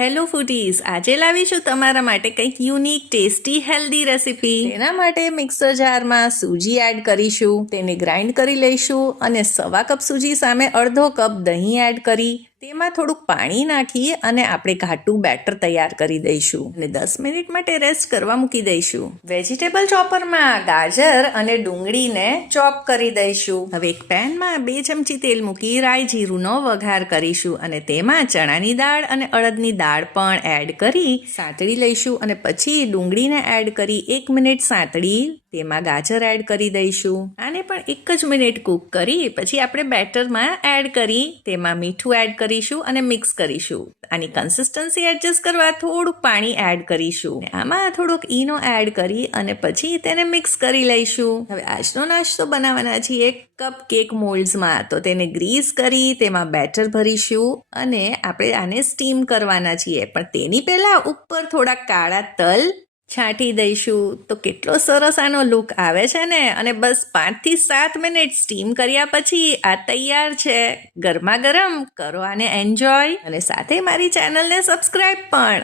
Hello foodies, આજે લાવીશું તમારા માટે કંઈક યુનિક ટેસ્ટી હેલ્ધી રેસીપી. તેના માટે મિક્સર જારમાં સૂજી એડ કરીશું, તેને ગ્રાઇન્ડ કરી લઈશું અને 1/2 કપ સૂજી સામે અડધો કપ દહીં એડ કરી તેમાં થોડુંક પાણી નાખી અને આપણે ઘાટું બેટર તૈયાર કરી દઈશું અને 10 મિનિટ માટે રેસ્ટ કરવા મૂકી દઈશું. વેજીટેબલ ચોપરમાં ગાજર અને ડુંગળીને ચોપ કરી દઈશું. હવે એક પેનમાં 2 ચમચી તેલ મૂકી રાઈ જીરુંનો વઘાર કરીશું અને તેમાં ચણાની દાળ અને અડદની દાળ પણ એડ કરી સાંતળી લઈશું અને પછી ડુંગળીને એડ કરી 1 મિનિટ સાંતળી તેમાં ગાજર એડ કરી દઈશું. આને પણ 1 જ મિનિટ કૂક કરી પછી આપણે બેટરમાં એડ કરી તેમાં મીઠું એડ કરીશું અને મિક્સ કરીશું. આની કન્સિસ્ટન્સી એડજસ્ટ કરવા થોડુંક પાણી એડ કરીશું. આમાં થોડુંક ઈનો એડ કરી અને પછી તેને મિક્સ કરી લઈશું. હવે આજનો નાસ્તો બનાવવાના છીએ 1 કપ કેક મોલ્ડ્સમાં, તો તેને ગ્રીસ કરી તેમાં બેટર ભરીશું અને આપણે આને સ્ટીમ કરવાના છીએ. પણ તેની પહેલા ઉપર થોડા કાળા તલ છાંટી દઈશું. તો કેટલો સરસ આનો લુક આવે છે ને. અને બસ 5 થી 7 મિનિટ સ્ટીમ કર્યા પછી આ તૈયાર છે. ગરમા ગરમ કરો આને એન્જોય અને સાથે મારી ચેનલને સબસ્ક્રાઇબ પણ.